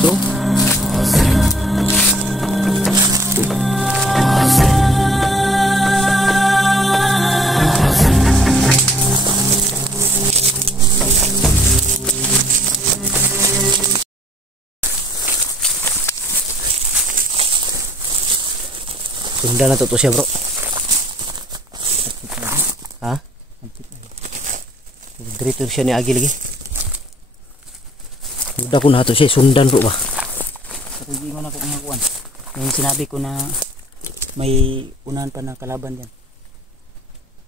bro. Sundan na to siya bro. Ha? Dito siya ni Agi lagi. Udah ko na to siya sundan bro ba. Hindi mo na ko ngakuan. Yung sinabi ko na may unahan pa na kalaban diyan.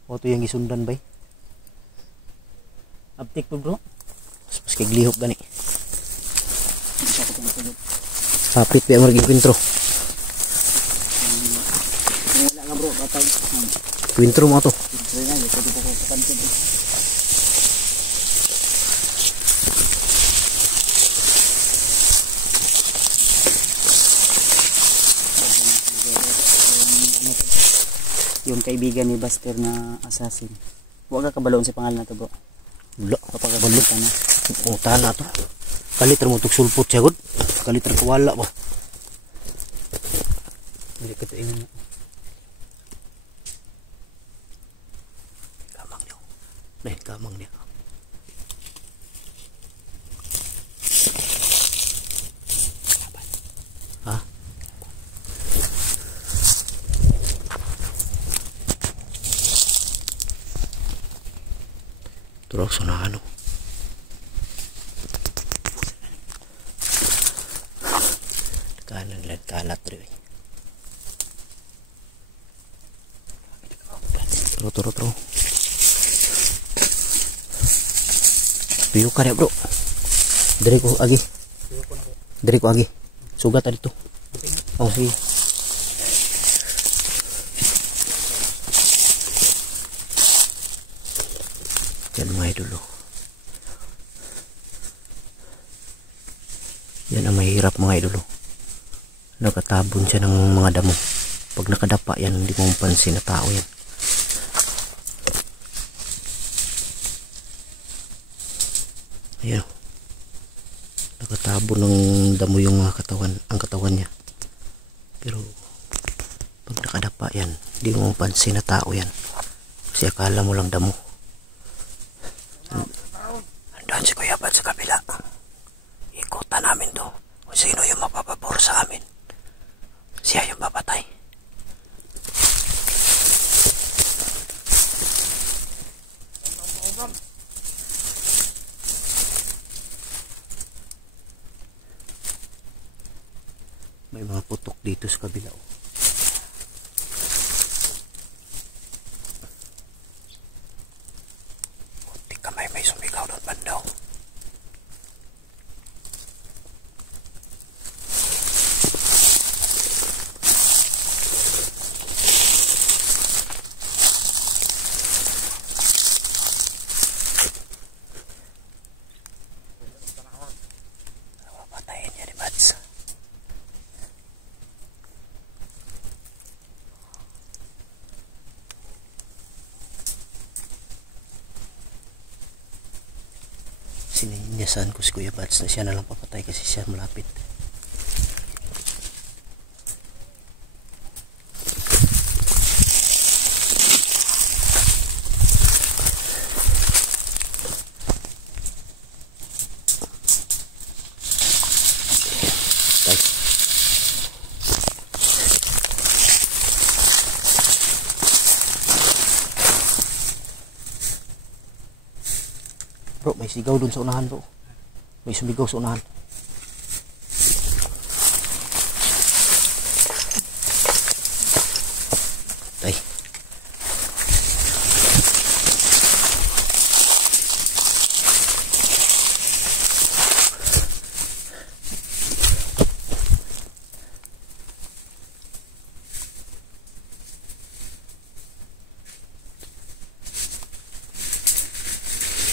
O to yung isundan bay. Uptik po bro. Mas kay glihok gani. Hapit pa ang kwentro. Wala nga bro, patay. Kwentro mo to. Yung kaibigan ni Buster na assassin. Huwag ka kabaloon sa pangalan na to bro. Wala. Kapagabalot ka na. O tana to. Kaliter mo tuk sulpot siya god. Kaliter kawala ba. Hindi ko ito inan. Kamang niyo. Nah, kamang niya. Ha? Turok sa ano. Kanan lang kalat rin. Turo. Piyo ka rin bro. Dari ko agi. Sugat dito. Oh sige. Yan mga idolo. Yan ang mahirap mga idolo. Nakatabon siya ng mga damo. Pag nakadapa yan, hindi mo mapansin na tao yan. Ayan. Nakatabon ng damo yung katawan, ang katawan niya. Pero pag nakadapa yan, hindi mo mapansin na tao yan. Kasi akala mo lang damo. Andaan si Kuya Bad sa kabila. Ikutan namin to. Kung sino yung mapapabor sa amin, siya yung papatay. May mga putok dito sa kabila. Kunti kamay may sumigaw doon bandaw. Patayin niya ni Mads. Sininyasan ko si Kuya Bats na siya na lang papatay kasi siya malapit. Bro, may sigaw dun sa unahan bro. May sumigaw sa unahan. Tay.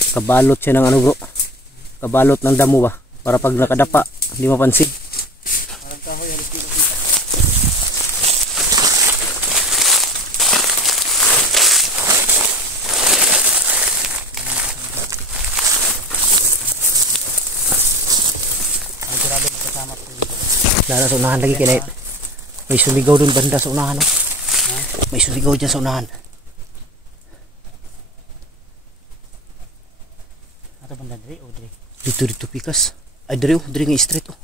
Kabalot siya ng ano bro. Kabalot ng damo ba? Para pag nakadapa, hindi mapansin. sigurado magkasama po yun. Lala sa unahan lagi kaya may suligaw dun banda sa unahan. Oh. Ha? May suligaw dyan sa unahan. Ato banda diri o diri? Dito pikas. Ay diri nga straight oh.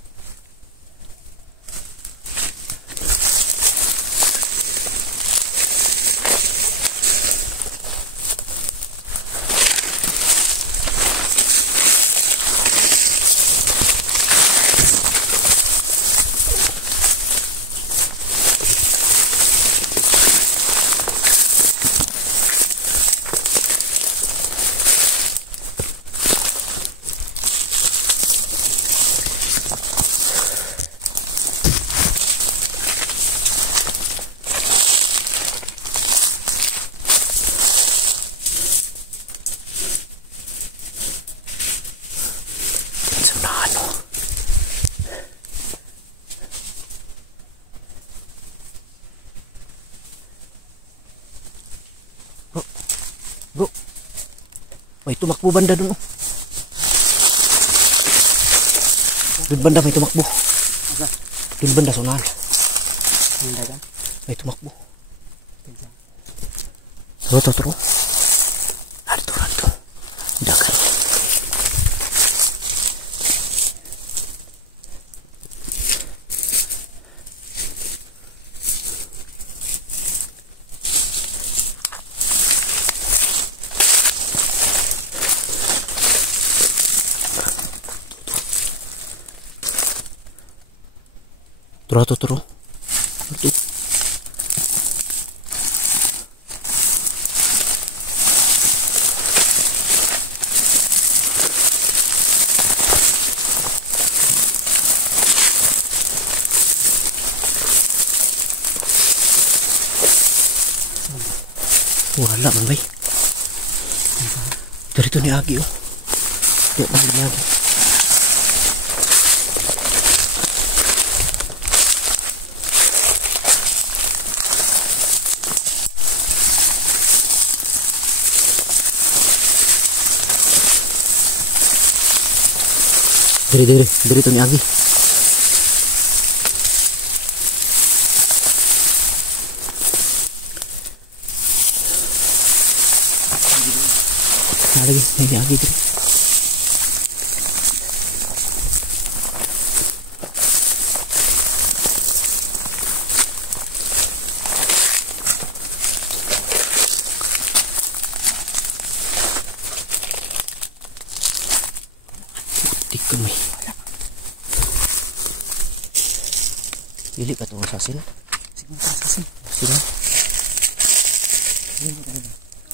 Bro, may tumakbo banda dun oh. Dun banda may tumakbo. Asa? Dun banda sa unahan. Hindi ka? May tumakbo. Pinsa. Turo. Rado. Dagan. Turo. Itu. Wala man bay. Dari itu ni Agi oh. Dia lagi ni Agi. Dari itu ni Agi. Lagi ni Agi dari. Kemay. Dili ka itong asasin. Sige, asasin. Sige.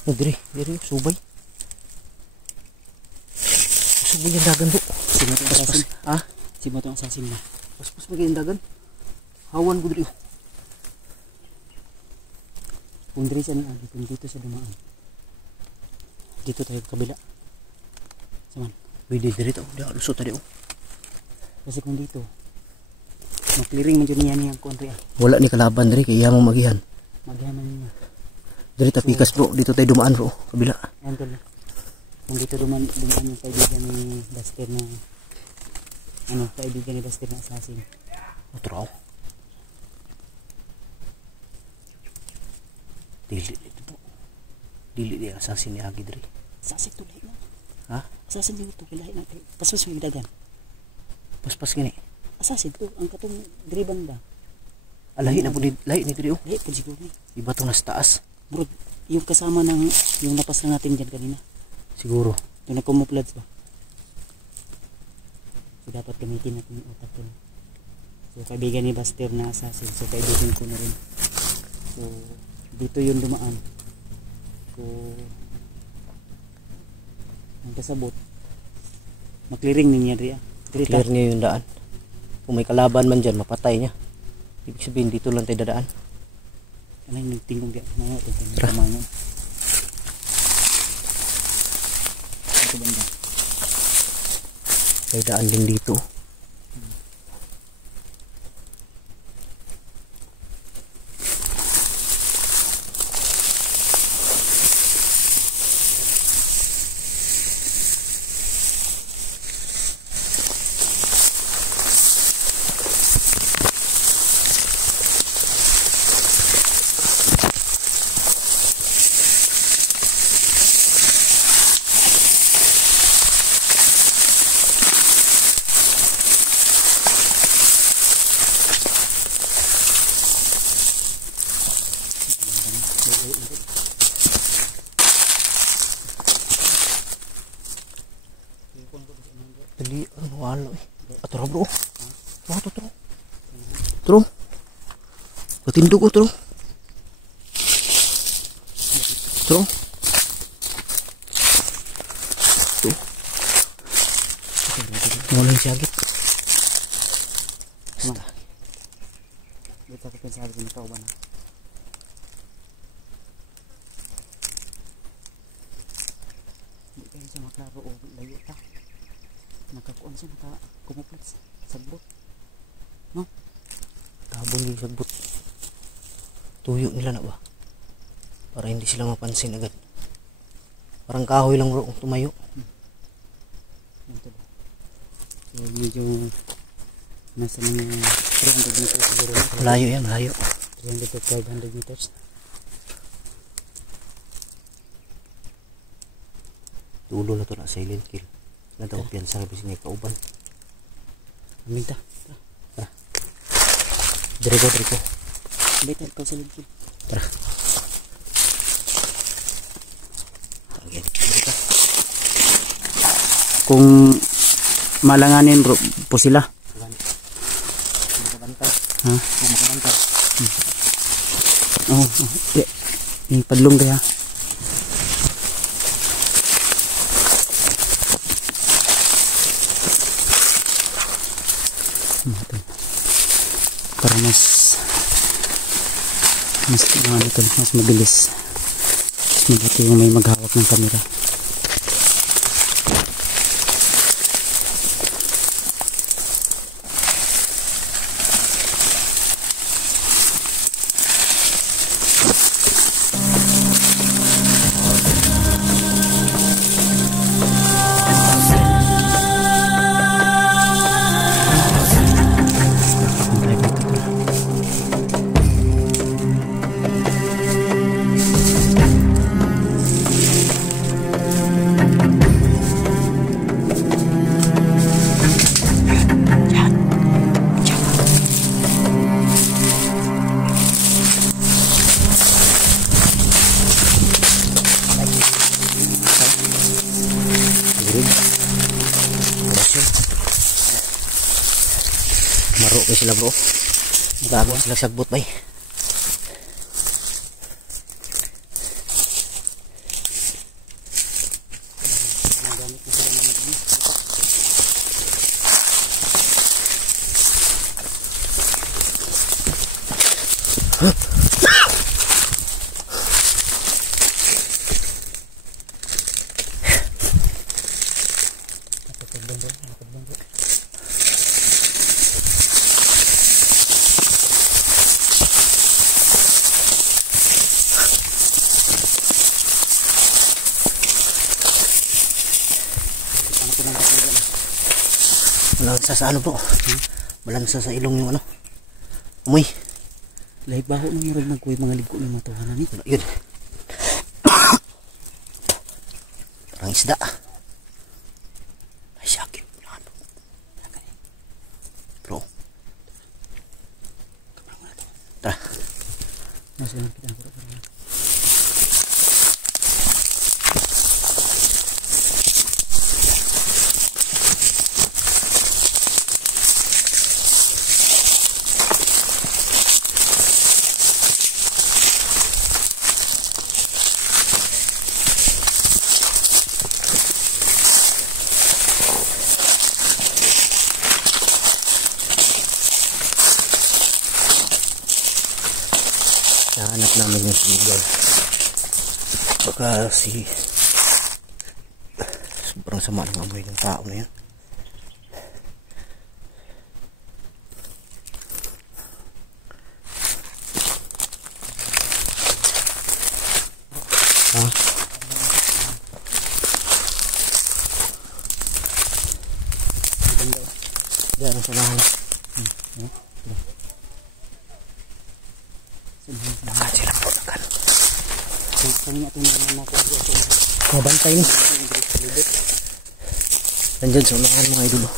Oh, diri, subay. Subay yung dagan po. Sige itong asasin. Ha? Sige itong asasin na. Pas magiging dagan. Hawan ko diri. Kung diri siya ni Agi, kung dito siya dumaan. Dito tayo kabila. Saman. Pwede diri to. Dia lusot tadi oh. Kasi kung dito, makliring man dyan niya ang country ah. Wala ni kalaban diri kaya mo magihan. Magihan man niya. Diri tapikas bro, dito tayo dumaan bro, kabila. Ayan tol. Kung dito dumaan yung kaibigan ni Buster na kaibigan ni Buster na assassin. Otraw. Dili dito po. Dili di assassin ni Agi diri. Assassin to lahi na. Ha? Assassin dito lahi na. Pasos may dagan. Pas gini. Assassin to ang katong driban ba? Lahi na po lahi ni diri oh. Lahi po siguro ni. Iba tong nasa taas. Bro, yung kasama ng yung napas na natin dyan kanina. Siguro. Yung nagkumuplods ba? So dapat gamitin natin yung utak ko. So kaibigan ni Buster na assassin. So kaibigan ko na rin. So dito yung dumaan. So ang kasabot. Makliring niya diri ah. Clear niya yung daan. Kung may kalaban man dyan, mapatay niya. Ibig sabihin dito lang tayo dadaan. Ano yung nagtingkong diyan? Ano ito? Kamangan. Ito banda. May daan din dito. tara bro. Tro. Patindo ko tro. Tro. Tuh. Mulai sakit. Kita kita sabi ko na kauban. Hindi kayo siya maklaro o layo ta. Nakakuan siya, nakakumuplit sagbot. No? Tabon yung sagbot. Tuyo nila na ba? Para hindi sila mapansin agad. Parang kahoy lang bro kung tumayo. Ito ba? So medyo nasa mga 300 meters siguro. Malayo yan, malayo. 300 to 500 meters. Dulo na to na silent kill. Nataw piyansa na bising kauban. Amin ta. Direko. Beta ikaw sa lingkid. Tara. Again, direka. Kung malanganin bro, po sila. Makabantay. Ha? Makabantay. Oh, yung padlong kaya. Para mas mabilis. Mas mabuti yung may maghawak ng kamera. Maro kayo sila bro. Bago sila sagbot bay. Malansa sa ano bro? Malansa sa ilong yung ano? Umoy. Lahit baho nang murag nagkuy mga ligo ng matuhanan ni. Yun. Parang isda. Ay sakit. Bro. Tara. Nasa lang kita bro. Nahanap namin yung sigal. Baka sobrang sama ng amoy ng tao na yan. Ha? Diyan ang samahan. Sila po tagal. Mabantay ni. Nandyan sa unahan mga idolo.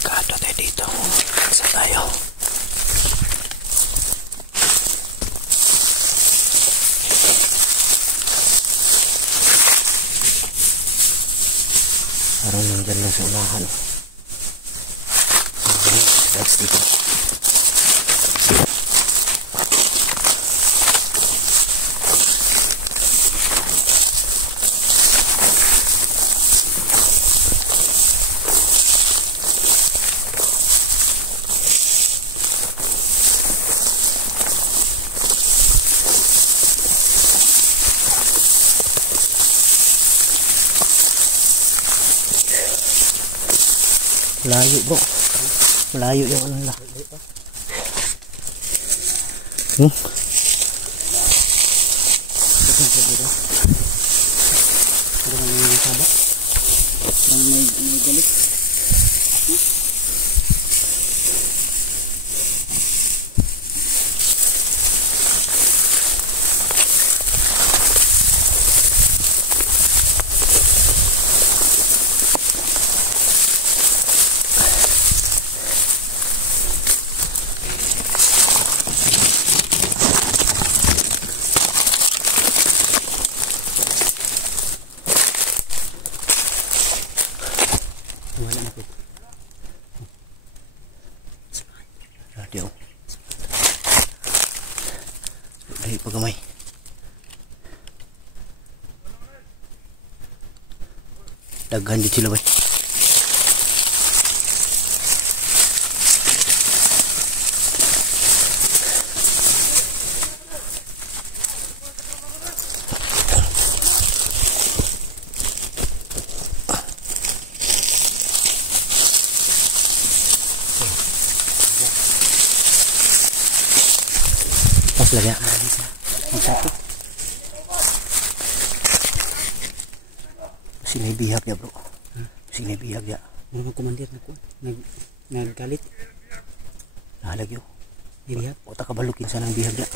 Kato tayo dito. Isa tayo. Parang nandyan lang sa unahan. Guys, dito. Malayo bro. Malayo yung ano nila. May galit. Wala na po. Radio. Dahil pagamay. Daghan din sila ba? Pas lagi ya. Magsapit. Sini bihag ya bro. Sini bihag ya. Mga komandir na ko. Naggalit. Nahalag yun. Bihag. O takabalukin sa ng bihag ya.